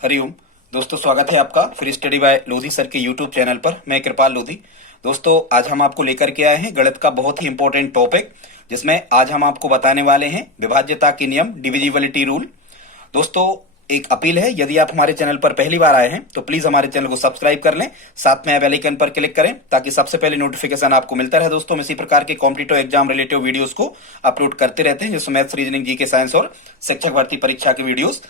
हरिओम। दोस्तों, स्वागत है आपका free study bye Lodhi sir के यूट्यूब चैनल पर। मैं कृपाल लोधी। दोस्तों, आज हम आपको लेकर के आए हैं गणित का बहुत ही इंपॉर्टेंट टॉपिक, जिसमें आज हम आपको बताने वाले हैं विभाज्यता के नियम, डिविजिबिलिटी रूल। दोस्तों, एक अपील है, यदि आप हमारे चैनल पर पहली बार आए हैं तो प्लीज हमारे चैनल को सब्सक्राइब कर लें, साथ में बेल आइकन पर क्लिक करें ताकि सबसे पहले नोटिफिकेशन आपको मिलता रहे। दोस्तों, हम इसी प्रकार के कॉम्पिटिटिव एग्जाम रिलेटेड वीडियोस को अपलोड करते रहते हैं, जिसमें मैथ्स, रीजनिंग, जीके, साइंस और शिक्षक भर्ती परीक्षा के वीडियोस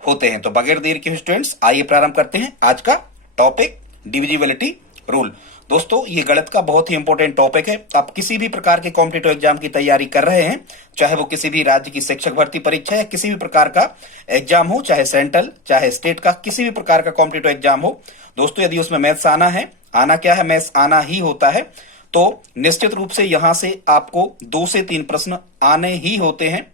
होते हैं। तो बगैर देर के स्टूडेंट्स, आइए प्रारंभ करते हैं आज का टॉपिक, डिविजिबिलिटी रूल। दोस्तों, ये गणित का बहुत ही इंपॉर्टेंट टॉपिक है। आप किसी भी प्रकार के कॉम्पिटिटिव एग्जाम की तैयारी कर रहे हैं, चाहे वो किसी भी राज्य की शिक्षक भर्ती परीक्षा या किसी भी प्रकार का एग्जाम हो, चाहे सेंट्रल चाहे स्टेट का किसी भी प्रकार का कॉम्पिटिटिव एग्जाम हो, दोस्तों यदि उसमें मैथ्स आना है, आना क्या है, मैथ्स आना ही होता है, तो निश्चित रूप से यहां से आपको 2 से 3 प्रश्न आने ही होते हैं।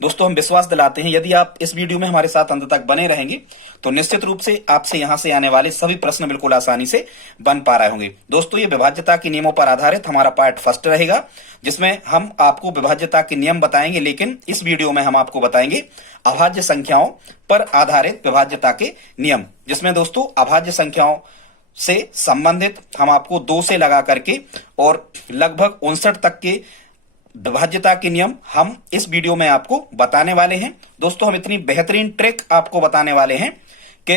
दोस्तों, हम विश्वास दिलाते हैं यदि आप इस वीडियो में हमारे साथ अंत तक बने रहेंगे तो निश्चित रूप से आपसे यहां से आने वाले सभी प्रश्न बिल्कुल आसानी से बन पा रहे होंगे। दोस्तों, ये विभाज्यता के नियमों पर आधारित हमारा पार्ट फर्स्ट रहेगा, जिसमें हम आपको विभाज्यता के नियम बताएंगे, लेकिन इस वीडियो में हम आपको बताएंगे अभाज्य संख्याओं पर आधारित विभाज्यता के नियम, जिसमें दोस्तों अभाज्य संख्याओं से संबंधित हम आपको 2 से लगा करके और लगभग 59 तक के विभाज्यता के नियम हम इस वीडियो में आपको बताने वाले हैं। दोस्तों, हम इतनी बेहतरीन ट्रिक आपको बताने वाले हैं कि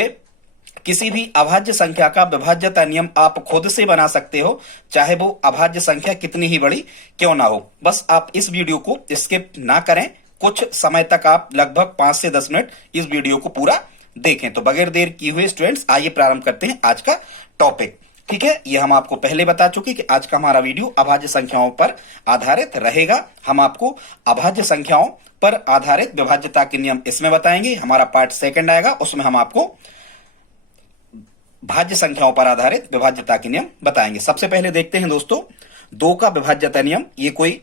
किसी भी अभाज्य संख्या का विभाज्यता नियम आप खुद से बना सकते हो, चाहे वो अभाज्य संख्या कितनी ही बड़ी क्यों ना हो। बस आप इस वीडियो को स्किप ना करें, कुछ समय तक आप लगभग 5 से 10 मिनट इस वीडियो को पूरा देखें। तो बगैर देर किए हुए स्टूडेंट्स, आइए प्रारंभ करते हैं आज का टॉपिक। ठीक है, ये हम आपको पहले बता चुके कि आज का हमारा वीडियो अभाज्य संख्याओं पर आधारित रहेगा। हम आपको अभाज्य संख्याओं पर आधारित विभाज्यता के नियम इसमें बताएंगे। हमारा पार्ट सेकंड आएगा, उसमें हम आपको भाज्य संख्याओं पर आधारित विभाज्यता के नियम बताएंगे। सबसे पहले देखते हैं दोस्तों 2 का विभाज्यता नियम। ये कोई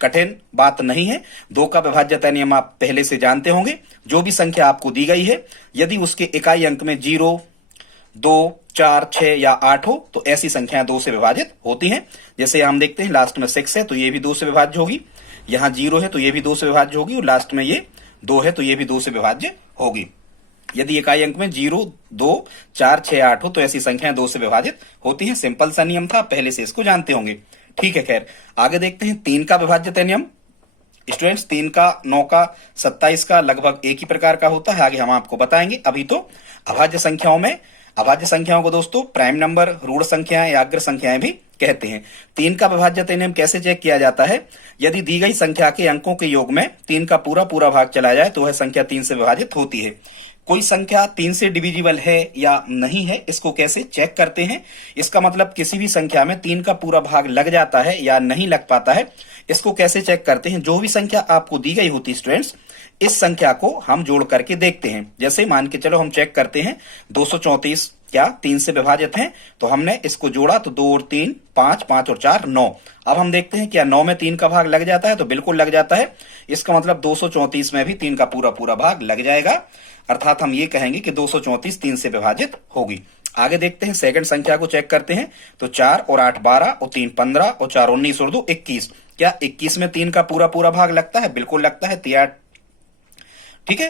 कठिन बात नहीं है। 2 का विभाज्यता नियम आप पहले से जानते होंगे। जो भी संख्या आपको दी गई है, यदि उसके इकाई अंक में 0, 2, 4, 6 या 8 हो तो ऐसी संख्याएं 2 से विभाजित होती हैं। जैसे हम देखते हैं लास्ट में 6 है तो ये भी 2 से विभाज्य होगी, यहां 0 है तो ये भी 2 से विभाज्य होगी, और लास्ट में ये 2 है तो ये भी 2 से विभाज्य होगी। यदि इकाई अंक में 0, 2, 4, 6, 8 हो तो ऐसी संख्याएं 2 से विभाजित होती हैं। सिंपल सा नियम था, पहले से इसको जानते होंगे। ठीक है, खैर आगे देखते हैं 3 का विभाज्यता नियम। स्टूडेंट्स, 3 का, 9 का, 27 का लगभग एक ही प्रकार का होता है, आगे हम आपको बताएंगे। अभी तो अभाज्य संख्याओं को दोस्तों प्राइम नंबर, ऋण संख्याएं या अग्र संख्याएं भी कहते हैं। 3 का विभाज्यता नियम कैसे चेक किया जाता है? यदि दी गई संख्या के अंकों के योग में 3 का पूरा पूरा भाग चला जाए तो वह संख्या 3 से विभाजित होती है। कोई संख्या 3 से डिविजिबल है या नहीं है, इसको कैसे चेक करते हैं? इसका मतलब किसी भी संख्या में 3 का पूरा भाग लग जाता है या नहीं लग पाता है, इसको कैसे चेक करते हैं? जो भी संख्या आपको दी गई होती स्टूडेंट्स, इस संख्या को हम जोड़ करके देखते हैं। जैसे मान के चलो हम चेक करते हैं 234 क्या 3 से विभाजित हैं, तो हमने इसको जोड़ा तो 2 और 3 5, 5 और 4 9। अब हम देखते हैं क्या 9 में 3 का भाग लग जाता है, तो बिल्कुल लग जाता है। इसका मतलब 234 में भी 3 का पूरा पूरा भाग लग जाएगा, अर्थात हम ये कहेंगे कि 234 3 से विभाजित होगी। आगे देखते हैं सेकंड संख्या को चेक करते हैं, तो 4 और 8 12 और 3 15 और 4 19 और 2 21। क्या 21 में 3 का पूरा पूरा भाग लगता है? बिल्कुल लगता है। 3 ठीक है,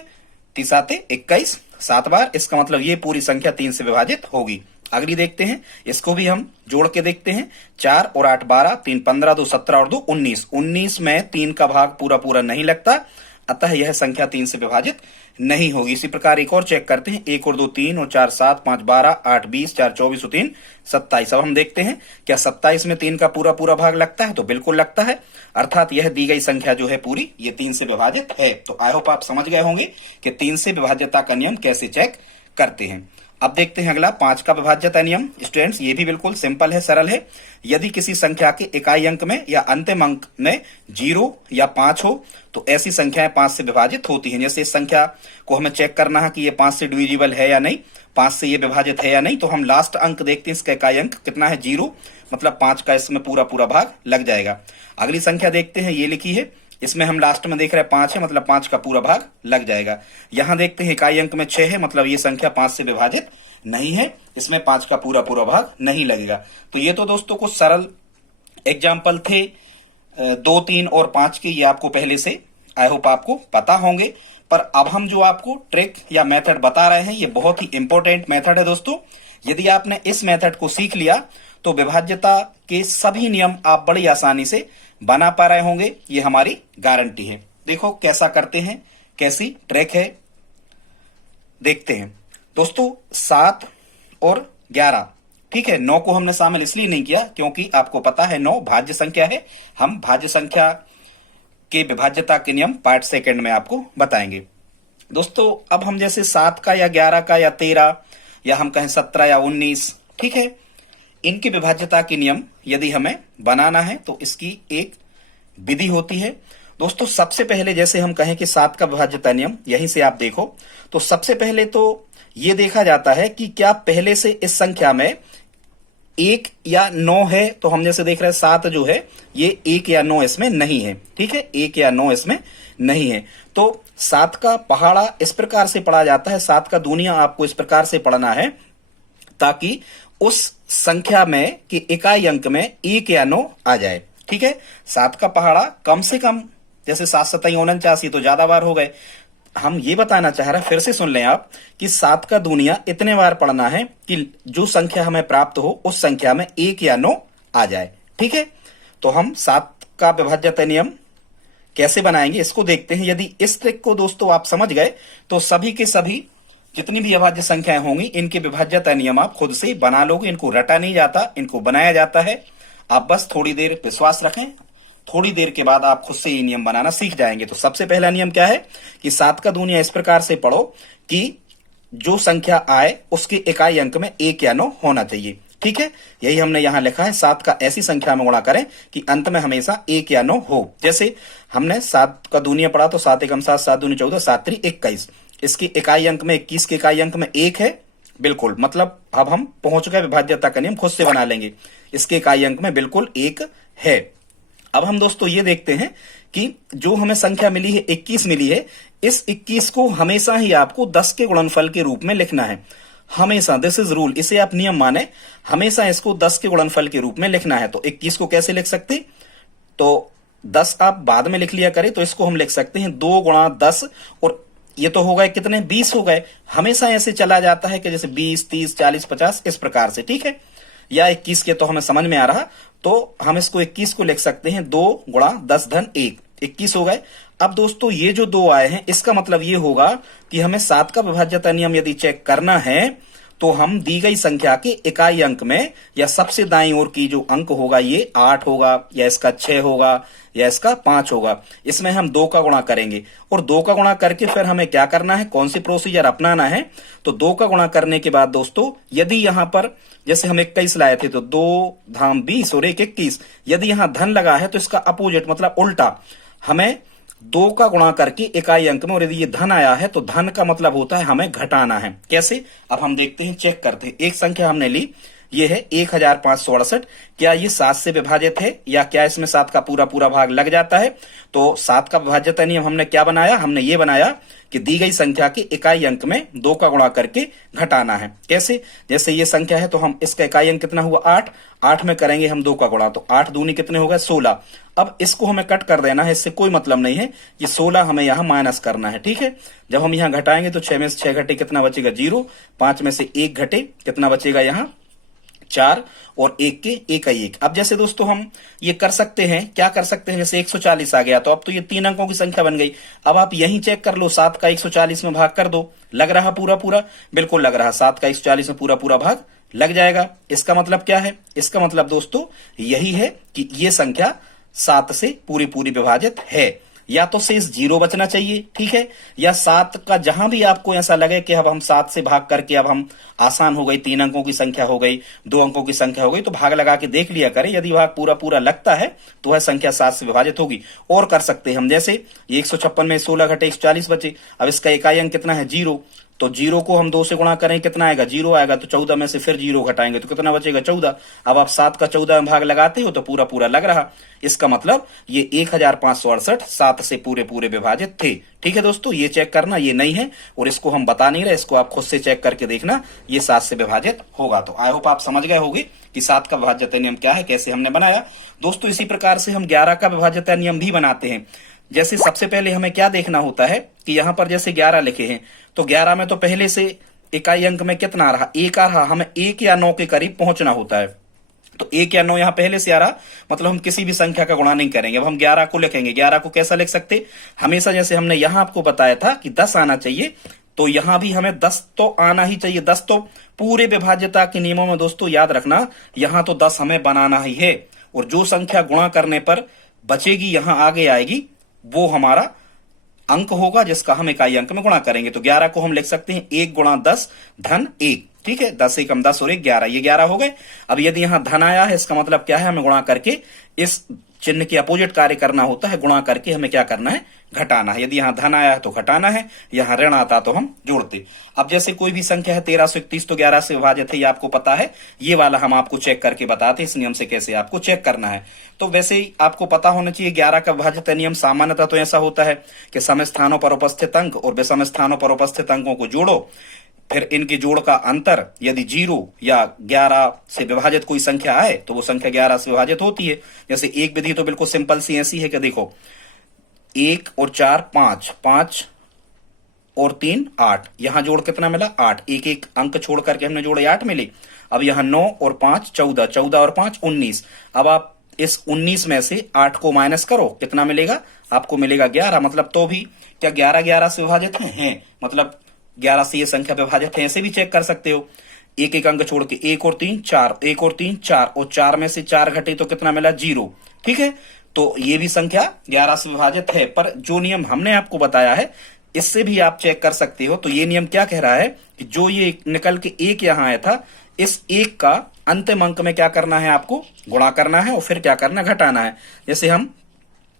3 7 21 7 बार, इसका मतलब ये पूरी संख्या 3 से विभाजित होगी। अगली देखते हैं, इसको भी हम जोड़ के देखते हैं। 4 और 8 12, 3 15, 2 17 और 2 19। 19 में 3 का भाग पूरा पूरा नहीं लगता, अतः यह संख्या 3 से विभाजित नहीं होगी। इसी प्रकार एक और चेक करते हैं, 1 और 2 3 और 4 7, 5 12, 8 20, 4 24 और 3 27। अब हम देखते हैं क्या 27 में 3 का पूरा पूरा भाग लगता है, तो बिल्कुल लगता है, अर्थात यह दी गई संख्या जो है पूरी ये 3 से विभाजित है। तो आई होप आप समझ गए होंगे कि 3 से विभाज्यता का नियम कैसे चेक करते हैं। अब देखते हैं अगला 5 का विभाज्यता नियम। स्टूडेंट्स, ये भी बिल्कुल सिंपल है, सरल है। यदि किसी संख्या के इकाई अंक में या अंतिम अंक में 0 या 5 हो तो ऐसी संख्याएं 5 से विभाजित होती हैं। जैसे इस संख्या को हमें चेक करना है कि ये 5 से डिविजिबल है या नहीं, 5 से ये विभाजित है या नहीं, तो हम लास्ट अंक देखते हैं, इसका इकाई अंक कितना है? 0, मतलब 5 का इसमें पूरा पूरा भाग लग जाएगा। अगली संख्या देखते हैं, ये लिखी है, इसमें हम लास्ट में देख रहे हैं 5 है, मतलब 5 का पूरा भाग लग जाएगा। यहां देखते हैं इकाई अंक में 6 है, मतलब ये संख्या 5 से विभाजित नहीं है, इसमें 5 का पूरा पूरा भाग नहीं लगेगा। तो ये तो दोस्तों कुछ सरल एग्जाम्पल थे 2, 3 और 5 के, ये आपको पहले से आई होप आपको पता होंगे। पर अब हम जो आपको ट्रिक या मेथड बता रहे हैं ये बहुत ही इंपॉर्टेंट मेथड है दोस्तों। यदि आपने इस मेथड को सीख लिया तो विभाज्यता के सभी नियम आप बड़ी आसानी से बना पा रहे होंगे, ये हमारी गारंटी है। देखो कैसा करते हैं, कैसी ट्रिक है, देखते हैं दोस्तों। 7 और 11, ठीक है। 9 को हमने शामिल इसलिए नहीं किया क्योंकि आपको पता है 9 भाज्य संख्या है। हम भाज्य संख्या के विभाज्यता के नियम पार्ट सेकंड में आपको बताएंगे दोस्तों। अब हम जैसे 7 का या 11 का या 13 या हम कहें 17 या 19, ठीक है, इनकी विभाज्यता के नियम यदि हमें बनाना है तो इसकी एक विधि होती है दोस्तों। सबसे पहले जैसे हम कहें कि 7 का विभाज्यता नियम, यहीं से आप देखो तो सबसे पहले तो यह देखा जाता है कि क्या पहले से इस संख्या में 1 या 9 है। तो हम जैसे देख रहे हैं 7 जो है ये 1 या 9 इसमें नहीं है, ठीक है, 1 या 9 इसमें नहीं है। तो 7 का पहाड़ा इस प्रकार से पढ़ा जाता है, 7 का दूनिया आपको इस प्रकार से पढ़ना है ताकि उस संख्या में कि इकाई अंक में 1 या 9 आ जाए, ठीक है। 7 का पहाड़ा कम से कम, जैसे 7 7 49 तो ज्यादा बार हो गए। हम ये बताना चाह रहे हैं, फिर से सुन लें आप, कि 7 का दूनिया इतने बार पढ़ना है कि जो संख्या हमें प्राप्त हो उस संख्या में 1 या 9 आ जाए, ठीक है। तो हम 7 का विभाज्यता नियम कैसे बनाएंगे इसको देखते हैं। यदि इस ट्रिक को दोस्तों आप समझ गए तो सभी के सभी जितनी भी अभाज्य संख्याएं होंगी इनके विभाज्यता नियम आप खुद से बना लोगे। इनको रटा नहीं जाता, इनको बनाया जाता है। आप बस थोड़ी देर विश्वास रखें, थोड़ी देर के बाद आप खुद से ये नियम बनाना सीख जाएंगे। तो सबसे पहला नियम क्या है कि 7 का दूनिया इस प्रकार से पढ़ो कि जो संख्या आए उसके इकाई अंक में 1 या 9 होना चाहिए, ठीक है। यही हमने यहां लिखा है, 7 का ऐसी संख्या में गुणा करें कि अंत में हमेशा 1 या 9 हो। जैसे हमने 7 का दूनिया पढ़ा तो 7 एकम 7, 7 दूनी 14, 7 3 21। इसके इकाई अंक में 21 के इकाई अंक में 1 है, बिल्कुल, मतलब अब हम पहुंच गए विभाज्यता का नियम खुद से बना लेंगे। इसके इकाई अंक में बिल्कुल 1 है। अब हम दोस्तों ये देखते हैं कि जो हमें संख्या मिली है 21 मिली है, इस 21 को हमेशा ही आपको 10 के गुणनफल के रूप में लिखना है। हमेशा, दिस इज रूल, इसे आप नियम माने, हमेशा इसको 10 के गुणनफल के रूप में लिखना है। तो 21 को कैसे लिख सकते, तो 10 आप बाद में लिख लिया करें, तो इसको हम लिख सकते हैं 2 गुणा 10, और ये तो हो गए कितने, 20 हो गए। हमेशा ऐसे चला जाता है कि जैसे 20 30 40 50 इस प्रकार से, ठीक है। या 21 के तो हमें समझ में आ रहा, तो हम इसको 21 को लिख सकते हैं 2 गुणा 10 धन 1, 21 हो गए। अब दोस्तों ये जो 2 आए हैं इसका मतलब ये होगा कि हमें 7 का विभाज्यता नियम यदि चेक करना है तो हम दी गई संख्या के इकाई अंक में या सबसे दाईं ओर की जो अंक होगा ये 8 होगा या इसका 6 होगा या इसका 5 होगा, इसमें हम 2 का गुणा करेंगे। और 2 का गुणा करके फिर हमें क्या करना है, कौन सी प्रोसीजर अपनाना है, तो 2 का गुणा करने के बाद दोस्तों यदि यहां पर जैसे हम 21 लाए थे तो 2 धाम 20 और 1 21, यदि यहां धन लगा है तो इसका अपोजिट मतलब उल्टा, हमें 2 का गुणा करके इकाई अंक में, और यदि ये धन आया है तो धन का मतलब होता है हमें घटाना है। कैसे, अब हम देखते हैं, चेक करते हैं। एक संख्या हमने ली, ये है 1568, क्या ये 7 से विभाजित है या क्या इसमें 7 का पूरा पूरा भाग लग जाता है। तो 7 का विभाज्यता नियम हमने क्या बनाया, हमने ये बनाया कि दी गई संख्या के इकाई अंक में 2 का गुणा करके घटाना है। कैसे, जैसे ये संख्या है तो हम इसका इकाई अंक कितना हुआ 8, 8 में करेंगे हम 2 का गुणा, तो 8 दूनी कितने हो गए 16। अब इसको हमें कट कर देना है, इससे कोई मतलब नहीं है, ये 16 हमें यहां माइनस करना है, ठीक है। जब हम यहां घटाएंगे तो 6 में से 6 घटे कितना बचेगा 0, 5 में से 1 घटे कितना बचेगा यहां 4, और 1 के 1 1। अब जैसे दोस्तों हम ये कर सकते हैं, क्या कर सकते हैं, जैसे 140 आ गया तो अब तो ये 3 अंकों की संख्या बन गई। अब आप यहीं चेक कर लो, 7 का 140 में भाग कर दो, लग रहा पूरा पूरा, बिल्कुल लग रहा, 7 का 140 में पूरा पूरा भाग लग जाएगा। इसका मतलब क्या है, इसका मतलब दोस्तों यही है कि ये संख्या 7 से पूरी पूरी विभाजित है। या तो शेष 0 बचना चाहिए, ठीक है, या 7 का जहां भी आपको ऐसा लगे कि अब हम 7 से भाग करके अब हम आसान हो गई, 3 अंकों की संख्या हो गई, 2 अंकों की संख्या हो गई, तो भाग लगा के देख लिया करें, यदि भाग पूरा पूरा लगता है तो वह संख्या 7 से विभाजित होगी। और कर सकते हैं हम, जैसे 156 में 16 घटे 140 बचे, अब इसका इकाई अंक कितना है 0, तो 0 को हम 2 से गुणा करें कितना आएगा 0 आएगा, तो 14 में से फिर 0 घटाएंगे तो कितना बचेगा 14। अब आप 7 का 14 में भाग लगाते हो तो पूरा पूरा लग रहा, इसका मतलब ये 1568 7 से पूरे पूरे विभाजित थे। ठीक है दोस्तों, ये चेक करना, ये नहीं है और इसको हम बता नहीं रहे, इसको आप खुद से चेक करके देखना, ये 7 से विभाजित होगा। तो आई होप आप समझ गए होंगे कि 7 का विभाज्यता नियम क्या है, कैसे हमने बनाया। दोस्तों इसी प्रकार से हम 11 का विभाज्यता नियम भी बनाते हैं। जैसे सबसे पहले हमें क्या देखना होता है कि यहां पर जैसे 11 लिखे हैं, तो 11 में तो पहले से इकाई अंक में कितना आ रहा, 1 आ रहा, हमें 1 या 9 के करीब पहुंचना होता है। तो 1 या 9 यहां पहले से आ रहा, मतलब हम किसी भी संख्या का गुणा नहीं करेंगे। अब हम 11 को लिखेंगे। 11 को कैसा लिख सकते, हमेशा जैसे हमने यहां आपको बताया था कि 10 आना चाहिए, तो यहां भी हमें 10 तो आना ही चाहिए। 10 तो पूरे विभाज्यता के नियमों में दोस्तों याद रखना, यहां तो 10 हमें बनाना ही है, और जो संख्या गुणा करने पर बचेगी यहां आगे आएगी, वो हमारा अंक होगा जिसका हम इकाई अंक में गुणा करेंगे। तो 11 को हम लिख सकते हैं 1 गुणा 10 धन 1। ठीक है, 10 एकम 10 और 1 11, ये 11 हो गए। अब यदि यहां धन आया है, इसका मतलब क्या है, हमें गुणा करके इस चिन्ह के अपोजिट कार्य करना होता है। गुणा करके हमें क्या करना है, घटाना है। यदि यहां धन आया है तो घटाना है, यहां ऋण आता तो हम जोड़ते। अब जैसे कोई भी संख्या है 1331 तो 11 से विभाजित है, ये आपको पता है, ये वाला हम आपको चेक करके बताते इस नियम से कैसे आपको चेक करना है। तो वैसे ही आपको पता होना चाहिए 11 का विभाजित नियम सामान्यतः तो ऐसा होता है कि सम स्थानों पर उपस्थित अंक और विषम स्थानों पर उपस्थित अंकों को जोड़ो, फिर इनके जोड़ का अंतर यदि 0 या 11 से विभाजित कोई संख्या आए तो वो संख्या 11 से विभाजित होती है। जैसे एक विधि तो बिल्कुल सिंपल सी ऐसी है कि देखो 1 और 4 5, 5 और 3 8, यहां जोड़ कितना मिला 8, एक एक अंक छोड़ करके हमने जोड़े 8 मिले। अब यहां 9 और 5 14, 14 और 5 19। अब आप इस 19 में से 8 को माइनस करो, कितना मिलेगा आपको, मिलेगा 11। मतलब तो भी क्या 11 11 से विभाजित हैं, मतलब 11 से ये संख्या विभाजित है, ऐसे भी चेक कर सकते हो। एक एक अंक छोड़ के 1 और 3 4, 1 और 3 4, और 4 में से 4 घटे तो कितना मिला 0। ठीक है, तो ये भी संख्या 11 से विभाजित है। पर जो नियम हमने आपको बताया है इससे भी आप चेक कर सकते हो। तो ये नियम क्या कह रहा है कि जो ये निकल के 1 यहां आया था, इस 1 का अंतिम अंक में क्या करना है, आपको गुणा करना है और फिर क्या करना, घटाना है। जैसे हम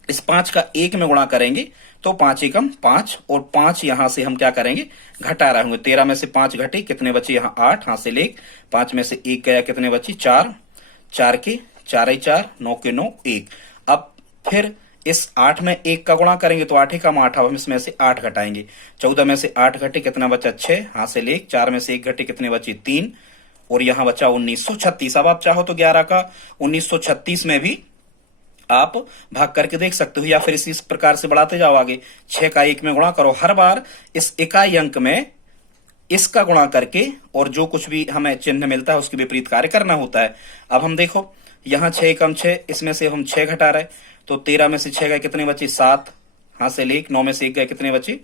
इस 5 का 1 में गुणा करेंगे तो 5 एकम 5, और 5 यहां से हम क्या करेंगे, घटा रहे होंगे। 13 में से 5 घटे, कितने बचे यहां 8, हां से ले 5 में से 1 गया, कितने बचे 4, 4 के 4 4, 9 के 9 1। अब फिर इस 8 में 1 का गुणा करेंगे तो 8 एकम 8, अब हम इसमें से 8 घटाएंगे। 14 में से 8 घटे, कितना बचा 6, हां से ले 4 में से 1 घटे, कितने बचे 3, और यहां बचा 1936। अब आप चाहो तो 11 का 1936 में भी आप भाग करके देख सकते हो, या फिर इसी प्रकार से बढ़ाते जाओ आगे। 6 का 1 में गुणा करो, हर बार इस इकाई अंक में इसका गुणा करके और जो कुछ भी हमें चिन्ह मिलता है उसके विपरीत कार्य करना होता है। अब हम देखो यहां 6 एकम 6, इसमें से हम 6 घटा रहे, तो 13 में से 6 गए, कितने बचे 7, हां से ले 9 में से 1 गए, कितने बचे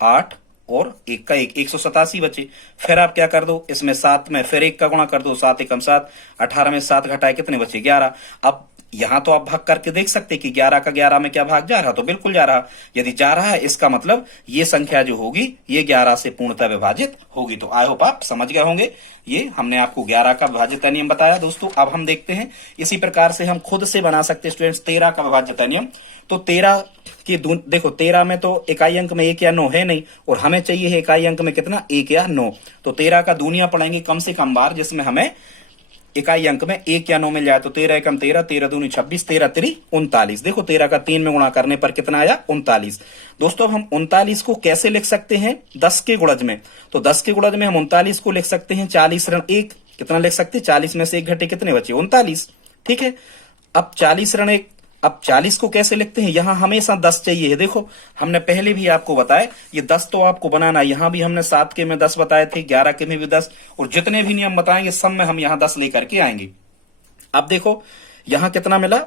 8, और 1 का 1, 187 बचे। फिर आप क्या कर दो, इसमें 7 में फिर 1 का गुणा कर दो, 7 एकम 7, 18 में 7 घटाए, कितने बचे 11। अब यहां तो आप भाग करके देख सकते कि 11 का 11 में क्या भाग जा रहा, तो बिल्कुल जा रहा। यदि जा रहा है इसका मतलब ये संख्या जो होगी ये 11 से पूर्णतः विभाजित होगी। तो आई होप आप समझ गए होंगे, ये हमने आपको 11 का विभाज्यता नियम बताया दोस्तों। अब हम देखते हैं इसी प्रकार से हम खुद से बना सकते हैं स्टूडेंट्स 13 का विभाज्यता नियम। तो 13 की देखो 13 में तो इकाई अंक में 1 या 9 है नहीं, और हमें चाहिए है इकाई अंक में कितना, 1 या 9। तो 13 का दूनिया पढ़ेंगे कम से कम बार, जिसमें हमें इकाई अंक में 1 या 9 मिल जाए। तो 13 एकम 13, 13 दूनी 26, 13 3 39। देखो 13 का 3 में गुणा करने पर कितना आया, 39। दोस्तों अब हम 39 को कैसे लिख सकते हैं, 10 के गुणज में। तो 10 के गुणज में हम 39 को लिख सकते हैं 40 ऋण 1, कितना लिख सकते हैं 40 में से 1 घटे, कितने बचे 39। ठीक है, अब 40 ऋण 1, अब 40 को कैसे लिखते हैं, यहां हमेशा 10 चाहिए है। देखो हमने पहले भी आपको बताया ये 10 तो आपको बनाना, यहां भी हमने 7 के में 10 बताए थे, 11 के में भी 10, और जितने भी नियम बताएंगे सब में हम यहां 10 लेकर के आएंगे। अब देखो यहां कितना मिला,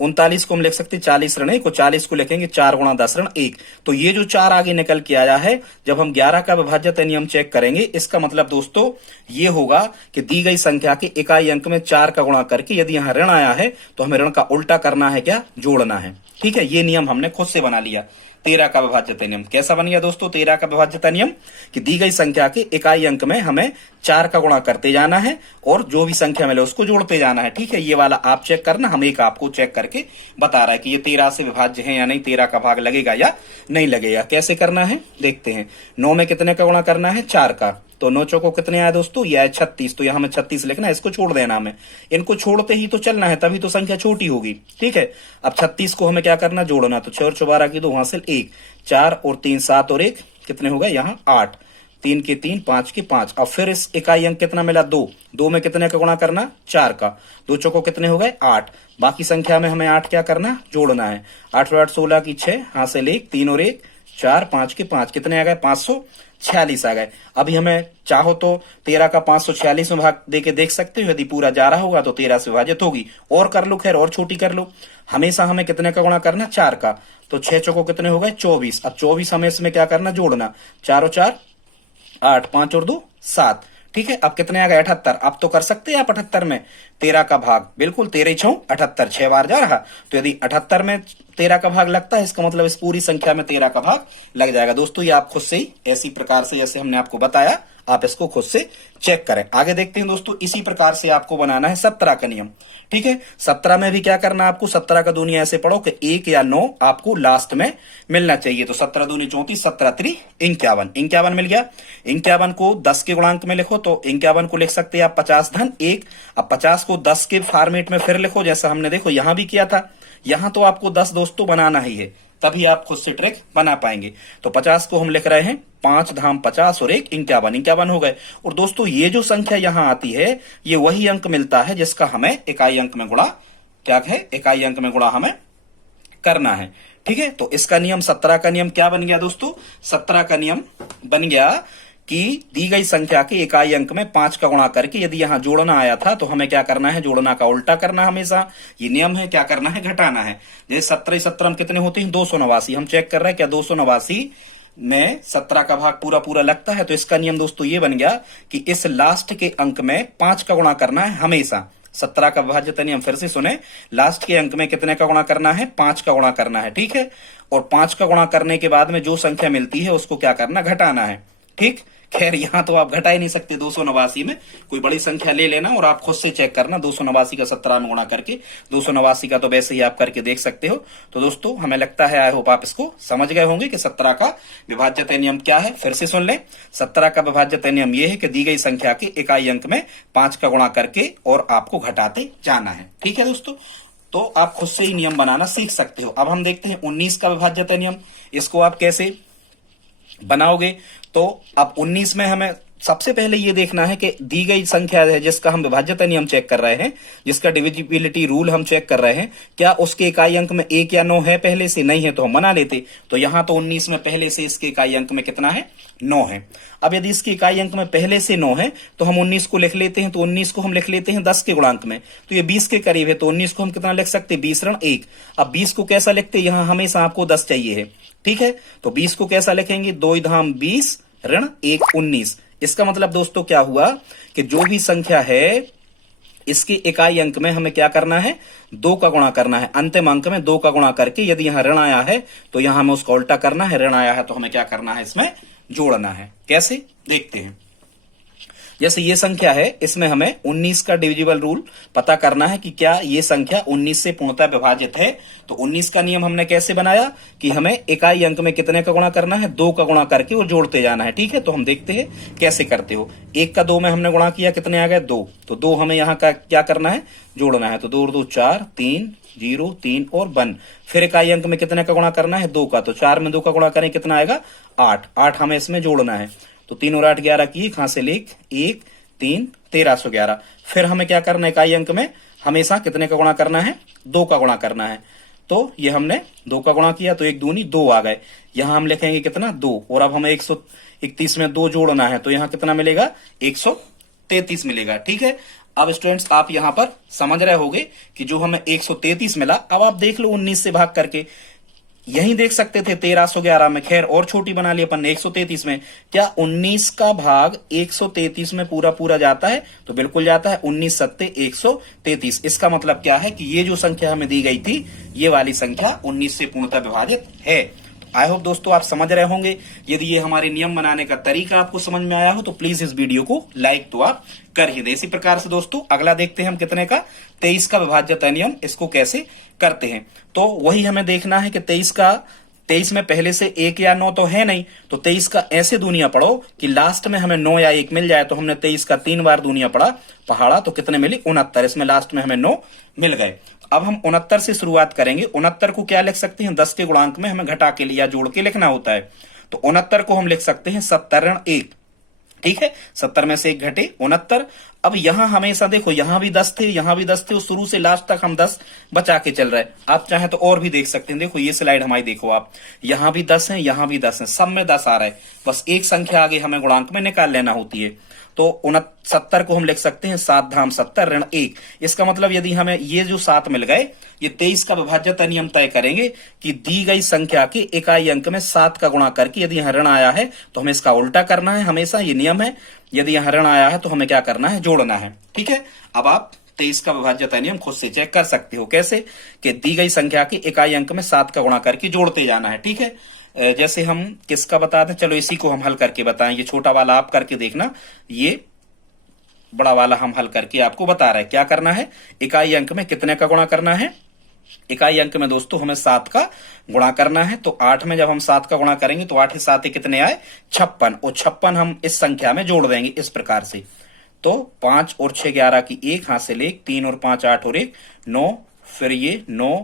39 को हम लिख सकते 40 ऋण 1, 40 को लिखेंगे 4 गुणा 10 ऋण 1। तो ये जो 4 आगे निकल के आया है, जब हम 11 का विभाज्यता नियम चेक करेंगे, इसका मतलब दोस्तों ये होगा कि दी गई संख्या के इकाई अंक में 4 का गुणा करके यदि यहां ऋण आया है तो हमें ऋण का उल्टा करना है, क्या जोड़ना है। ठीक है, ये नियम हमने खुद से बना लिया। 13 का विभाज्यता नियम कैसा बन गया दोस्तों, 13 का विभाज्यता नियम कि दी गई संख्या के इकाई अंक में हमें 4 का गुणा करते जाना है और जो भी संख्या मिले उसको जोड़ते जाना है। ठीक है, ये वाला आप चेक करना, हम एक आपको चेक करके बता रहा है कि ये 13 से विभाज्य है या नहीं, 13 का भाग लगेगा या नहीं लगेगा। कैसे करना है देखते हैं। 9 में कितने का गुणा करना है, 4 का। तो 9 चौको कितने आए दोस्तों, ये आए 36। तो यहां हमें 36 लिखना है, इसको छोड़ देना हमें, इनको छोड़ते ही तो चलना है, तभी तो संख्या छोटी होगी। ठीक है, अब 36 को हमें क्या करना, जोड़ना। तो 6 और 12 की 2 हासिल 1, 4 और 3 7 और 1 कितने हो गए यहाँ 8। 3 के 3, 5 के 5। अब फिर इस इकाई अंक कितना मिला 2, 2 में कितने का गुणा करना 4 का, 2 चौको कितने हो गए 8। बाकी संख्या में हमें 8 क्या करना जोड़ना है, 8 और 8 16 की 6, हाथ से ले 3 और 1 4, 5 के 5 कितने आ गए 546 आ गए। अभी हमें चाहो तो 13 का 546 में भाग देके देख सकते हो, यदि पूरा जा रहा होगा तो 13 से विभाजित होगी, और कर लो खैर और छोटी कर लो। हमेशा हमें कितने का गुणा करना 4 का, तो 6 चौको कितने हो गए 24। अब 24 हमें इसमें क्या करना जोड़ना, 4 और 4 8, 5 और 2 7। ठीक है, अब कितने आ गए 78। अब तो कर सकते हैं आप 78 में 13 का भाग, बिल्कुल 13 6 78, 6 बार जा रहा, तो यदि 78 में 13 का भाग लगता है, इसका मतलब इस पूरी संख्या में 13 का भाग लग जाएगा। दोस्तों ये आप खुद से ही ऐसी प्रकार से जैसे हमने आपको बताया, आप इसको खुद से चेक करें। आगे देखते हैं दोस्तों, इसी प्रकार से आपको बनाना है 17 का नियम। ठीक है, 17 में भी क्या करना आपको, 17 का दूनी ऐसे पढ़ो कि 1 या 9 आपको लास्ट में मिलना चाहिए। तो 17 दूनी 34, 17 3 51, 51 मिल गया। 51 को 10 के गुणांक में लिखो, तो 51 को लिख सकते हैं आप 50 धन 1। अब 50 को 10 के फॉर्मेट में फिर लिखो, जैसा हमने देखो यहां भी किया था। यहां तो आपको 10 दोस्तों बनाना ही है, तभी आप खुद से ट्रिक बना पाएंगे। तो 50 को हम लिख रहे हैं 5 धाम 50 और 1 51, 51 हो गए। और दोस्तों ये जो संख्या यहां आती है, ये वही अंक मिलता है जिसका हमें इकाई अंक में गुणा, क्या है इकाई अंक में गुणा हमें करना है। ठीक है, तो इसका नियम 17 का नियम क्या बन गया दोस्तों, 17 का नियम बन गया कि दी गई संख्या के इकाई अंक में 5 का गुणा करके, यदि यहां जोड़ना आया था तो हमें क्या करना है, जोड़ना का उल्टा करना हमेशा, ये नियम है। क्या करना है, घटाना है। जैसे 17 17 में कितने होते हैं 289, हम चेक कर रहे हैं क्या 289 में 17 का भाग पूरा पूरा लगता है। तो इसका नियम दोस्तों ये बन गया कि इस लास्ट के अंक में 5 का गुणा करना है हमेशा। 17 का विभाज्यता नियम फिर से सुने, लास्ट के अंक में कितने का गुणा करना है 5 का गुणा करना है। ठीक है, और 5 का गुणा करने के बाद में जो संख्या मिलती है उसको क्या करना, घटाना है। ठीक, खैर यहां तो आप घटा ही नहीं सकते, 289 में कोई बड़ी संख्या ले लेना और आप खुद से चेक करना 289 का 17 में गुणा करके। 289 का तो वैसे ही आप करके देख सकते हो। तो दोस्तों हमें लगता है, आई होप आप इसको समझ गए होंगे कि 17 का विभाज्यता नियम क्या है। फिर से सुन लें, 17 का विभाज्यता नियम यह है कि दी गई संख्या के इकाई अंक में 5 का गुणा करके और आपको घटाते जाना है। ठीक है दोस्तों, तो आप खुद से ही नियम बनाना सीख सकते हो। अब हम देखते हैं 19 का विभाज्यता नियम, इसको आप कैसे बनाओगे। तो अब 19 में हमें सबसे पहले ये देखना है कि दी गई संख्या है जिसका हम विभाज्यता नियम चेक कर रहे हैं, जिसका डिविजिबिलिटी रूल हम चेक कर रहे हैं, क्या उसके इकाई अंक में 1 या 9 है, पहले से नहीं है तो हम बना लेते। तो यहां तो 19 में पहले से इसके इकाई अंक में कितना है 9 है। अब यदि इसके इकाई अंक में पहले से 9 है तो हम 19 को लिख लेते हैं, तो 19 को हम लिख लेते हैं 10 के गुणांक में, तो ये 20 के करीब है, तो 19 को हम कितना लिख सकते हैं 20 ऋण 1। अब 20 को कैसा लिखते हैं, यहां हमेशा आपको 10 चाहिए है। ठीक है, तो 20 को कैसा लिखेंगे 2 धाम 20 ऋण 1 19। इसका मतलब दोस्तों क्या हुआ कि जो भी संख्या है इसके इकाई अंक में हमें क्या करना है 2 का गुणा करना है। अंतिम अंक में 2 का गुणा करके, यदि यहां ऋण आया है तो यहां हमें उसका उल्टा करना है, ऋण आया है तो हमें क्या करना है इसमें जोड़ना है। कैसे देखते हैं, जैसे ये संख्या है इसमें हमें 19 का डिविजिबल रूल पता करना है कि क्या ये संख्या 19 से पूर्णतः विभाजित है। तो 19 का नियम हमने कैसे बनाया कि हमें इकाई अंक में कितने का गुणा करना है 2 का गुणा करके और जोड़ते जाना है। ठीक है, तो हम देखते हैं कैसे करते हो। 1 का 2 में हमने गुणा किया, कितने आ गए 2, तो 2 हमें यहाँ का क्या करना है जोड़ना है। तो 2 और 2 4 3 0 3 और 1। फिर इकाई अंक में कितने का गुणा करना है 2 का, तो 4 में 2 का गुणा करें कितना आएगा 8, 8 हमें इसमें जोड़ना है। तो 3 और 8 11 की, कहां से लेख 1 3 1311। फिर हमें क्या करना है, इकाई अंक में हमेशा कितने का गुणा करना है 2 का गुणा करना है। तो ये हमने 2 का गुणा किया तो 1 दूनी 2 आ गए, यहां हम लिखेंगे कितना 2। और अब हमें 131 में 2 जोड़ना है, तो यहां कितना मिलेगा 133 मिलेगा। ठीक है, अब स्टूडेंट्स आप यहां पर समझ रहे होंगे कि जो हमें 133 मिला, अब आप देख लो 19 से भाग करके, यही देख सकते थे 1311 में, खैर और छोटी बना ली अपन ने 133 में। क्या 19 का भाग 133 में पूरा पूरा जाता है, तो बिल्कुल जाता है, 19 सत्ते 133। इसका मतलब क्या है कि ये जो संख्या हमें दी गई थी ये वाली संख्या 19 से पूर्णतः विभाजित है। आई होप दोस्तों आप समझ रहे होंगे। यदि ये हमारे नियम बनाने का तरीका आपको समझ में आया हो तो प्लीज इस वीडियो को लाइक तो आप कर ही दे। इसी प्रकार से दोस्तों अगला देखते हैं हम कितने का 23 का विभाज्यता नियम, इसको कैसे करते हैं। तो वही हमें देखना है कि 23 में पहले से 1 या 9 तो है नहीं, तो 23 का ऐसे दूनिया पढ़ो कि लास्ट में हमें 9 या 1 मिल जाए। तो हमने 23 का 3 बार दूनिया पढ़ा तो कितने मिली 69, इसमें लास्ट में हमें 9 मिल गए। अब हम 69 से शुरुआत करेंगे। 69 को क्या लिख सकते हैं 10 के गुणांक में हमें घटा के लिया जोड़ के लिखना होता है। तो 69 को हम लिख सकते हैं 70 ऋण 1। ठीक है, 70 में से 1 घटे 69। अब यहां हमेशा देखो, यहां भी 10 थे, यहां भी 10 थे, और शुरू से लास्ट तक हम 10 बचा के चल रहे हैं। आप चाहे तो और भी देख सकते हैं। देखो ये स्लाइड हमारी देखो आप, यहां भी 10 है, यहां भी 10 है, सब में 10 आ रहा है। बस एक संख्या आगे हमें गुणांक में निकाल लेना होती है। तो 69 को हम लिख सकते हैं 7 धाम 70 ऋण 1। इसका मतलब यदि हमें ये जो 7 मिल गए, ये 23 का विभाज्यता नियम तय करेंगे कि दी गई संख्या के इकाई अंक में 7 का गुणा करके यदि यहाँ ऋण आया है तो हमें इसका उल्टा करना है। हमेशा ये नियम है, यदि यहाँ ऋण आया है तो हमें क्या करना है, जोड़ना है। ठीक है, अब आप 23 का विभाज्यता नियम खुद से चेक कर सकते हो। कैसे? कि दी गई संख्या के इकाई अंक में 7 का गुणा करके जोड़ते जाना है। ठीक है, जैसे हम किसका बता दें, चलो इसी को हम हल करके बताएं। ये छोटा वाला आप करके देखना, ये बड़ा वाला हम हल करके आपको बता रहे हैं। क्या करना है, इकाई अंक में कितने का गुणा करना है, इकाई अंक में दोस्तों हमें 7 का गुणा करना है। तो 8 में जब हम 7 का गुणा करेंगे तो 8 7 कितने आए, 56। और 56 हम इस संख्या में जोड़ देंगे इस प्रकार से। तो 5 और 6 11 की 1, हाथ से ले 3 और 5 8 और 1 9, फिर ये 9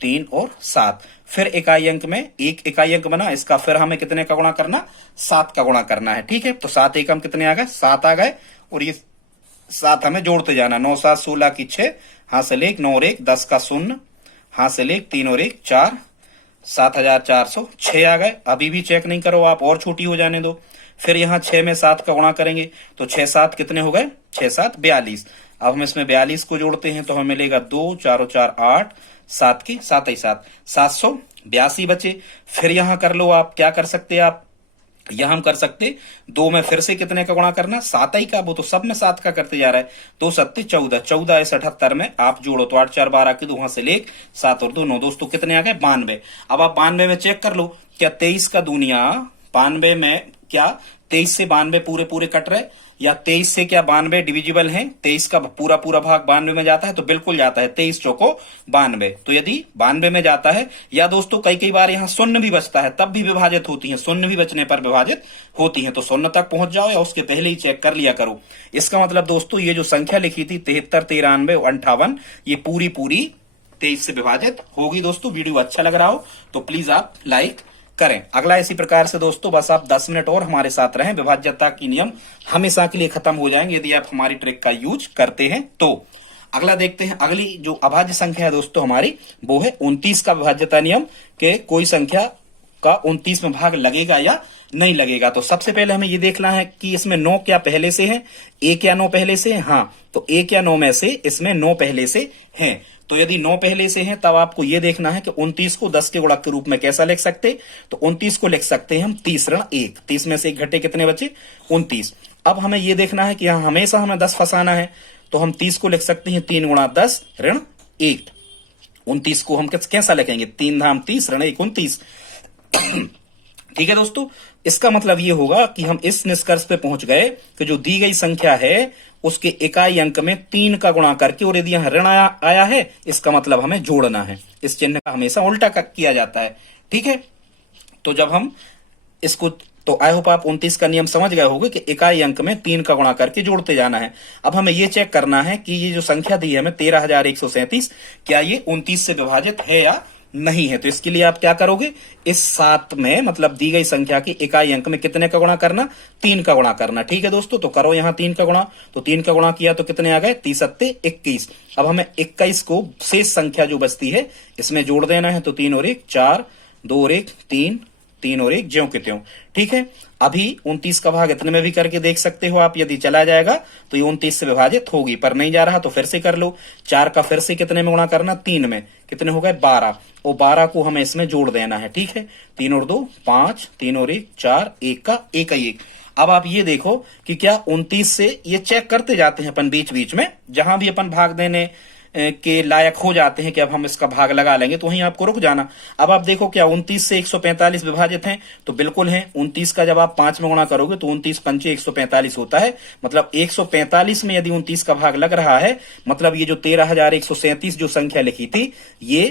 3 और 7। फिर इकाई अंक में एक इकाई अंक बना, इसका फिर हमें कितने का गुणा करना, 7 का गुणा करना है। ठीक है, तो 7 एकम कितने आ गए, 7 आ गए, और ये 7 हमें जोड़ते जाना। 9 7 16 की 6, हाथ से ले 9 और 1 10 का 0, हाथ से ले 3 और 1 4, 7406 आ गए। अभी भी चेक नहीं करो आप, और छोटी हो जाने दो। फिर यहाँ 6 में 7 का गुणा करेंगे तो 6 7 कितने हो गए, 6 7 42। अब हम इसमें 42 को जोड़ते हैं तो हमें मिलेगा 2 4 4 8, 7 की 7 ही 7, 782 बचे। फिर यहां कर लो आप, क्या कर सकते हैं आप, यहां हम कर सकते 2 में फिर से कितने का गुणा करना, 7 ही का, वो तो सब में 7 का करते जा रहा है। 2 7 14, 14 है 78 में आप जोड़ो तो 8 4 12 की 2, वहां से ले 7 और 2 9, दोस्तों कितने आ गए, 92। अब आप 92 में चेक कर लो, क्या 23 का दुनिया 92 में, क्या 23 से 92 पूरे पूरे कट रहे, या 23 से क्या 92 डिविजिबल है, 23 का पूरा पूरा भाग 92 में जाता है, तो बिल्कुल जाता है, 23 चौको 92। तो यदि 92 में जाता है, या दोस्तों कई कई बार यहाँ शून्य भी बचता है तब भी विभाजित होती है, शून्य भी बचने पर विभाजित होती है, तो शून्य तक पहुंच जाओ या उसके पहले ही चेक कर लिया करो। इसका मतलब दोस्तों ये जो संख्या लिखी थी 73 93 58, ये पूरी पूरी 23 से विभाजित होगी। दोस्तों वीडियो अच्छा लग रहा हो तो प्लीज आप लाइक करें। अगला इसी प्रकार से दोस्तों बस आप 10 मिनट और हमारे साथ रहें, विभाज्यता की नियम हमेशा के लिए खत्म हो जाएंगे यदि आप हमारी ट्रिक का यूज करते हैं तो। अगला देखते हैं, अगली जो अभाज्य संख्या है दोस्तों हमारी, वो है 29 का विभाज्यता नियम के कोई संख्या का 29 में भाग लगेगा या नहीं लगेगा। तो सबसे पहले हमें ये देखना है कि इसमें 9 क्या पहले से है, 1 या 9 पहले से है। हाँ, तो 1 या 9 में से इसमें 9 पहले से है। तो यदि 9 पहले से है तब आपको यह देखना है कि 29 को 10 के गुणक के रूप में कैसा लिख सकते, तो 29 को लिख सकते हैं हम 30 ऋण 1। 30 में से 1 घटे कितने बचे, 29। अब हमें यह देखना है कि यहां हमेशा हमें 10 फंसाना है, तो हम 30 को लिख सकते हैं 3 गुणा 10 ऋण 1। 29 को हम कैसा लिखेंगे, 3 धाम 30 ऋण 1 29। ठीक है दोस्तों, इसका मतलब यह होगा कि हम इस निष्कर्ष पे पहुंच गए कि जो दी गई संख्या है उसके इकाई अंक में 3 का गुणा करके, और यदि यहां ऋण आया है इसका मतलब हमें जोड़ना है। इस चिन्ह का हमेशा उल्टा किया जाता है। ठीक है, तो जब हम इसको, तो आई होप आप 29 का नियम समझ गए होंगे कि इकाई अंक में 3 का गुणा करके जोड़ते जाना है। अब हमें यह चेक करना है कि ये जो संख्या दी है हमें 13,137, क्या ये 29 से विभाजित है या नहीं है। तो इसके लिए आप क्या करोगे, इस 7 में मतलब दी गई संख्या की इकाई अंक में कितने का गुणा करना, 3 का गुणा करना। ठीक है दोस्तों, तो करो यहां 3 का गुणा, तो 3 का गुणा किया तो कितने आ गए, 30 सत्ते 21। अब हमें 21 को शेष संख्या जो बचती है इसमें जोड़ देना है, तो 3 और 1 4, 2 और 1 3, 3 और 1 ज्यों के त्यों। ठीक है, अभी 29 का भाग इतने में भी करके देख सकते हो आप, यदि चला जाएगा तो ये 29 से विभाजित होगी, पर नहीं जा रहा तो फिर से कर लो। 4 का फिर से कितने में गुणा करना, 3 में, कितने हो गए 12, और 12 को हमें इसमें जोड़ देना है। ठीक है, 3 और 2 5, 3 और 1 4, 1 का 1 ही 1। अब आप ये देखो कि क्या 29 से, ये चेक करते जाते हैं अपन बीच बीच में, जहां भी अपन भाग देने के लायक हो जाते हैं कि अब हम इसका भाग लगा लेंगे तो वहीं आपको रुक जाना। अब आप देखो क्या 29 से 145 विभाजित हैं, तो बिल्कुल है। 29 का जब आप 5 में गुणा करोगे तो 29 पंचे 145 होता है, मतलब 145 में यदि 29 का भाग लग रहा है, मतलब ये जो 13,137 जो संख्या लिखी थी ये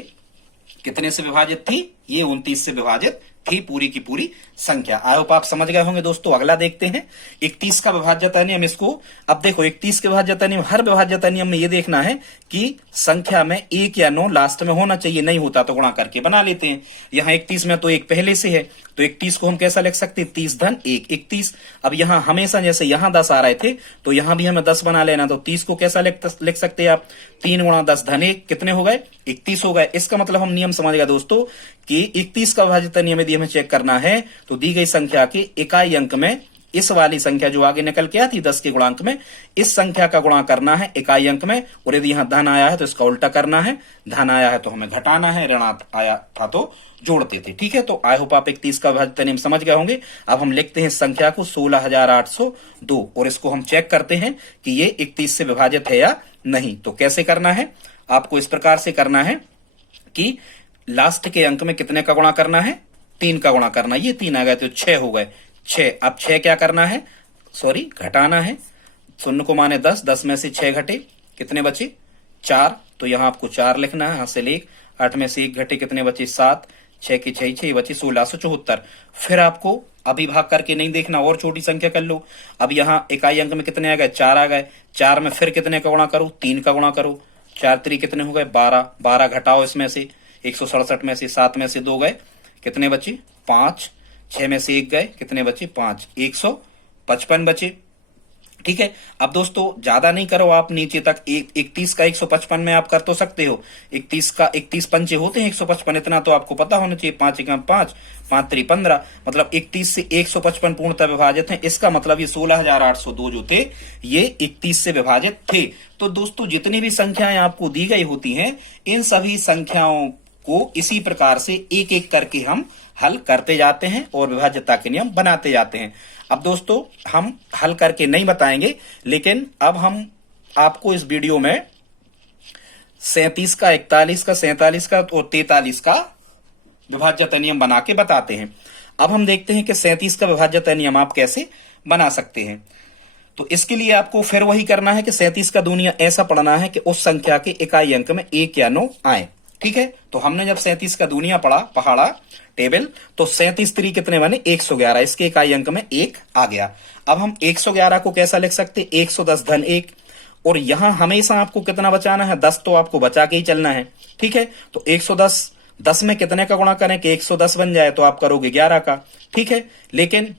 कितने से विभाजित थी, ये 29 से विभाजित थी पूरी की पूरी संख्या। आई होप आप समझ गए होंगे दोस्तों। अगला देखते हैं 31 का विभाज्यता नियम। इसको अब देखो 31 के विभाज्यता नियम, हर विभाज्यता नियम में ये देखना है कि संख्या में 1 या 9 लास्ट में होना चाहिए, नहीं होता तो गुणा करके बना लेते हैं। यहाँ 31 में तो 1 पहले से है, तो 31 को हम कैसा लिख सकते हैं, 30 धन 1 31। अब यहाँ हमेशा जैसे यहाँ 10 आ रहे थे तो यहाँ भी हमें 10 बना लेना, तो 30 को कैसा लिख सकते हैं आप, 3 गुणा 10 धन 1 कितने हो गए, 31 हो गए। इसका मतलब हम नियम समझ गए दोस्तों कि 31 का विभाज्यता नियम यदि हमें चेक करना है तो दी गई संख्या के इकाई अंक में इस वाली संख्या जो आगे निकल के आती 10 के गुणांक में, इस संख्या का गुणा करना है इकाई अंक में, और यदि यहाँ धन आया है तो इसका उल्टा करना है, धन आया है तो हमें घटाना है, ऋण आया था तो जोड़ते थे। ठीक है, तो आई होप आप 31 का विभाज्यता नियम समझ गए होंगे। अब हम लिखते हैं संख्या को 16,802 और इसको हम चेक करते हैं कि ये 31 से विभाजित है या नहीं। तो कैसे करना है, आपको इस प्रकार से करना है कि लास्ट के अंक में कितने का गुणा करना है, 3 का गुणा करना। ये 3 आ गए तो 6 हो गए, 6। अब 6 क्या करना है, सॉरी घटाना है, शून्य को माने 10, 10 में से 6 घटे कितने बचे, 4। तो यहां आपको 4 लिखना है, हासिल 1, 8 में से 1 घटे कितने बचे, 7, 6 की 6 6 बचे 1674। फिर आपको अभी भाग करके नहीं देखना, और छोटी संख्या कर लो। अब यहाँ इकाई अंक में कितने आ गए, 4 आ गए, 4 में फिर कितने का गुणा करो, 3 का गुणा करो, 4 3 कितने हो गए, 12, 12 घटाओ इसमें से 167 में से 7 में से 2 गए कितने बचे, 5, 6 में से 1 गए कितने बचे, 5, 155 बचे। ठीक है, अब दोस्तों ज्यादा नहीं करो आप नीचे तक, 31 का 155 में आप कर तो सकते हो, 31 का 31 पंचे होते हैं 155, इतना तो आपको पता होना चाहिए, 5 1 5, 5 3 15, मतलब 31 से 155 पूर्णतः विभाजित है। इसका मतलब ये 16,802 जो थे ये 31 से विभाजित थे। तो दोस्तों जितनी भी संख्याएं आपको दी गई होती हैं, इन सभी संख्याओं को इसी प्रकार से एक एक करके हम हल करते जाते हैं और विभाज्यता के नियम बनाते जाते हैं। अब दोस्तों हम हल करके नहीं बताएंगे, लेकिन अब हम आपको इस वीडियो में 37 का, 41 का, 47 का और 43 का विभाज्यता नियम बना के बताते हैं। अब हम देखते हैं कि 37 का विभाज्यता नियम आप कैसे बना सकते हैं। तो इसके लिए आपको फिर वही करना है कि 37 का दूनिया ऐसा पढ़ना है कि उस संख्या के इकाई अंक में 1 या 9 आए। ठीक है, तो हमने जब 37 का दूनिया पढ़ा टेबल, तो 37 3 कितने बने, 111, इसके इकाई अंक में 1 आ गया। अब हम 111 को कैसा लिख सकते, 110 धन 1, और यहां हमेशा आपको कितना बचाना है, 10 तो आपको बचा के ही चलना है। ठीक है, तो 110 10 में कितने का गुणा करें कि 110 बन जाए, तो आप करोगे 11 का। ठीक है, लेकिन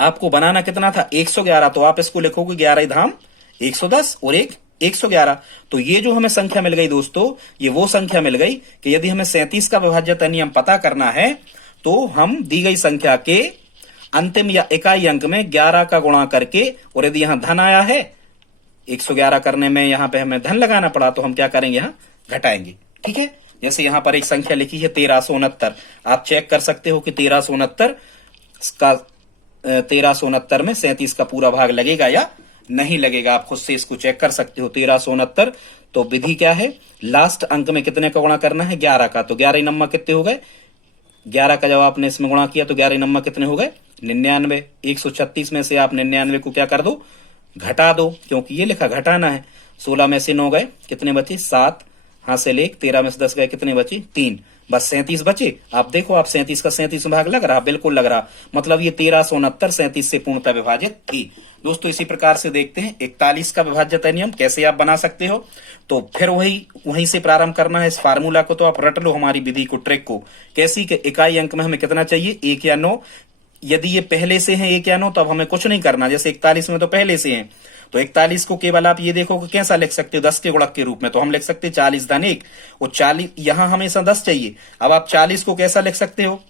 आपको बनाना कितना था, 111, तो आप इसको लिखोगे 11 धाम 110 और 111। तो ये जो हमें संख्या मिल गई दोस्तों, ये वो संख्या मिल गई कि यदि हमें 37 का विभाज्यता नियम पता करना है तो हम दी गई संख्या के अंतिम या इकाई अंक में 11 का गुणा करके, और यदि यहां धन आया है 111 करने में यहां पे हमें धन लगाना पड़ा, तो हम क्या करेंगे, यहां घटाएंगे। ठीक है, जैसे यहां पर एक संख्या लिखी है 1369, आप चेक कर सकते हो कि 1369 में 37 का पूरा भाग लगेगा या नहीं लगेगा, आप खुद से इसको चेक कर सकते हो। 1369, तो विधि क्या है, लास्ट अंक में कितने का गुणा करना है, 11 का, तो 11 नम्मा कितने हो गए, 11 का जब आपने इसमें गुणा किया तो 11 नम्मा कितने हो गए, 99। 136 में से आप 99 को क्या कर दो, घटा दो, क्योंकि ये लिखा घटाना है। 16 में से 9 गए कितने बचे, 7, हासिल 1, 13 में से 10 गए कितने बचे, 3, बस 37 बचे। आप देखो, आप 37 का 37 भाग लग रहा, बिल्कुल लग रहा, मतलब ये 1369 37 से पूर्णतः विभाजित थी। दोस्तों इसी प्रकार से देखते हैं 41 का विभाज्यता नियम कैसे आप बना सकते हो। तो फिर वहीं से प्रारंभ करना है। इस फार्मूला को तो आप रट लो, हमारी विधि को, ट्रिक को, कैसी के इकाई अंक में हमें कितना चाहिए, 1 या 9। यदि ये पहले से है 1 या 9 तो अब हमें कुछ नहीं करना, जैसे 41 में तो पहले से है, तो 41 को केवल आप ये देखो कि कैसा लिख सकते हो, 10 के गुणक के रूप में, तो हम लिख सकते हैं 40 धन 1, और 40 यहां हमेशा 10 चाहिए। अब आप 40 को कैसा लिख सकते हो,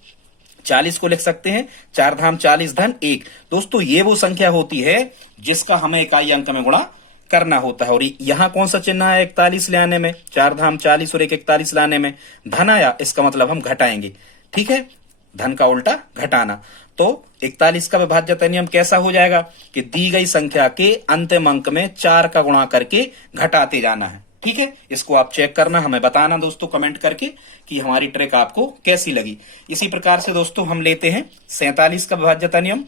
40 को लिख सकते हैं 4 धाम 40 धन 1। दोस्तों ये वो संख्या होती है जिसका हमें इकाई अंक में गुणा करना होता है। और यहां कौन सा चिन्ह है, 41 ले आने में, 4 धाम 40 और 41 लाने में धन आया, इसका मतलब हम घटाएंगे। ठीक है, धन का उल्टा घटाना। तो 41 का विभाज्यता नियम कैसा हो जाएगा कि दी गई संख्या के अंतिम अंक में 4 का गुणा करके घटाते जाना है। ठीक है, इसको आप चेक करना, हमें बताना दोस्तों कमेंट करके कि हमारी ट्रिक आपको कैसी लगी। इसी प्रकार से दोस्तों हम लेते हैं 47 का विभाज्यता नियम।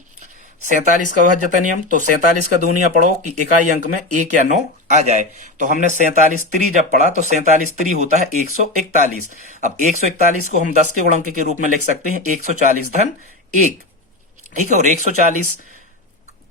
47 का विभाज्यता नियम, तो 47 का दूनिया पढ़ो कि इकाई अंक में 1 या 9 आ जाए। तो हमने 47 3 जब पढ़ा तो 47 3 होता है 141। अब 141 को हम 10 के गुणक के रूप में लिख सकते हैं 140 धन 1, ठीक है। और 140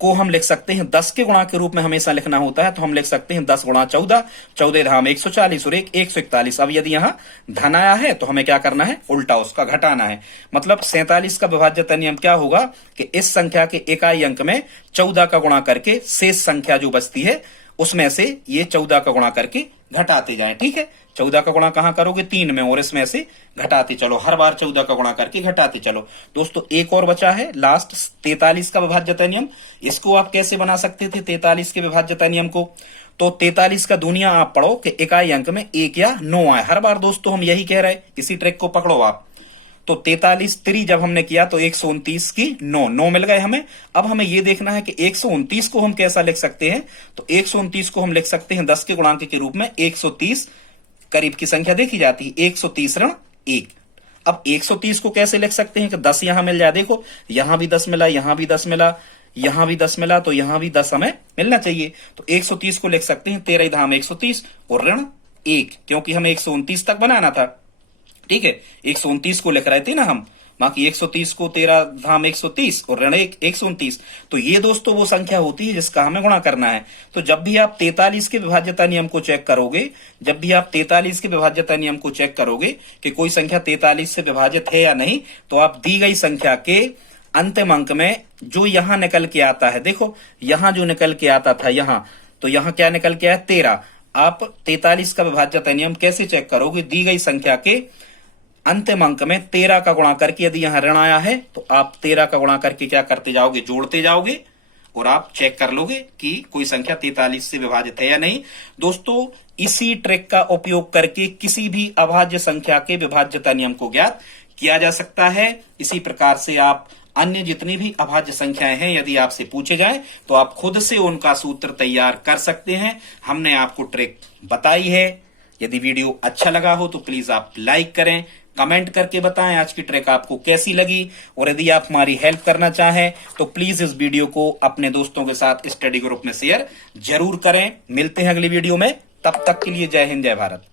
को हम लिख सकते हैं 10 के गुणा के रूप में हमेशा लिखना होता है, तो हम लिख सकते हैं 10 गुणा 14, 14 धाम 140 और 1 141। अब यदि यहां धन आया है तो हमें क्या करना है, उल्टा उसका घटाना है। मतलब 47 का विभाज्यता नियम क्या होगा कि इस संख्या के इकाई अंक में 14 का गुणा करके शेष संख्या जो बचती है उसमें से ये 14 का गुणा करके घटाते जाएं, ठीक है। 14 का गुणा कहां करोगे, 3 में, और इसमें से घटाते चलो, हर बार 14 का गुणा करके घटाते चलो। दोस्तों एक और बचा है लास्ट 43 का विभाज्यता नियम। इसको आप कैसे बना सकते थे 43 के विभाज्यता नियम को, तो 43 का दूनिया आप पढ़ो कि इकाई अंक में 1 या 9 आए। हर बार दोस्तों हम यही कह रहे हैं, इसी ट्रिक को पकड़ो आप। तो 43 3 जब हमने किया तो 129 की 9 मिल गए हमें। अब हमें यह देखना है कि 129 को हम कैसा लिख सकते हैं, तो 129 को हम लिख सकते हैं 10 के गुणांक के रूप में 130 करीब की संख्या देखी जाती है 130 ऋण 1। अब 130 को कैसे लिख सकते हैं कि 10 यहां मिल जाए, देखो यहां भी 10 मिला, यहां भी 10 मिला, यहां भी 10 मिला, तो यहां भी 10 हमें मिलना चाहिए। तो 130 को लिख सकते हैं 13 धाम 130 और ऋण 1, क्योंकि हमें 129 तक बनाना था, ठीक है। 129 को लिख रहे थे ना हम, बाकी 130 को 13 धाम 130 और ऋण 1 129। तो ये दोस्तों वो संख्या होती है जिसका हमें गुणा करना है। तो जब भी आप 43 के विभाज्यता नियम को चेक करोगे, जब भी आप 43 के विभाज्यता नियम को चेक करोगे कि कोई संख्या 43 से विभाजित है या नहीं, तो आप दी गई संख्या के अंतिम अंक में जो यहां निकल के आता है, देखो यहां जो निकल के आता था यहां, तो यहां क्या निकल के आया 13। आप 43 का विभाज्यता नियम कैसे चेक करोगे, दी गई संख्या के अंतिम अंक में 13 का गुणा करके, यदि यहां ऋण आया है तो आप 13 का गुणा करके क्या करते जाओगे, जोड़ते जाओगे और आप चेक कर लोगे कि कोई संख्या 43 से विभाजित है या नहीं। दोस्तों इसी ट्रिक का उपयोग करके किसी भी अभाज्य संख्या के विभाज्यता नियम को ज्ञात किया जा सकता है। इसी प्रकार से आप अन्य जितनी भी अभाज्य संख्याएं हैं यदि आपसे पूछे जाए तो आप खुद से उनका सूत्र तैयार कर सकते हैं। हमने आपको ट्रिक बताई है। यदि वीडियो अच्छा लगा हो तो प्लीज आप लाइक करें, कमेंट करके बताएं आज की ट्रिक आपको कैसी लगी, और यदि आप हमारी हेल्प करना चाहें तो प्लीज इस वीडियो को अपने दोस्तों के साथ स्टडी ग्रुप में शेयर जरूर करें। मिलते हैं अगली वीडियो में, तब तक के लिए जय हिंद जय भारत।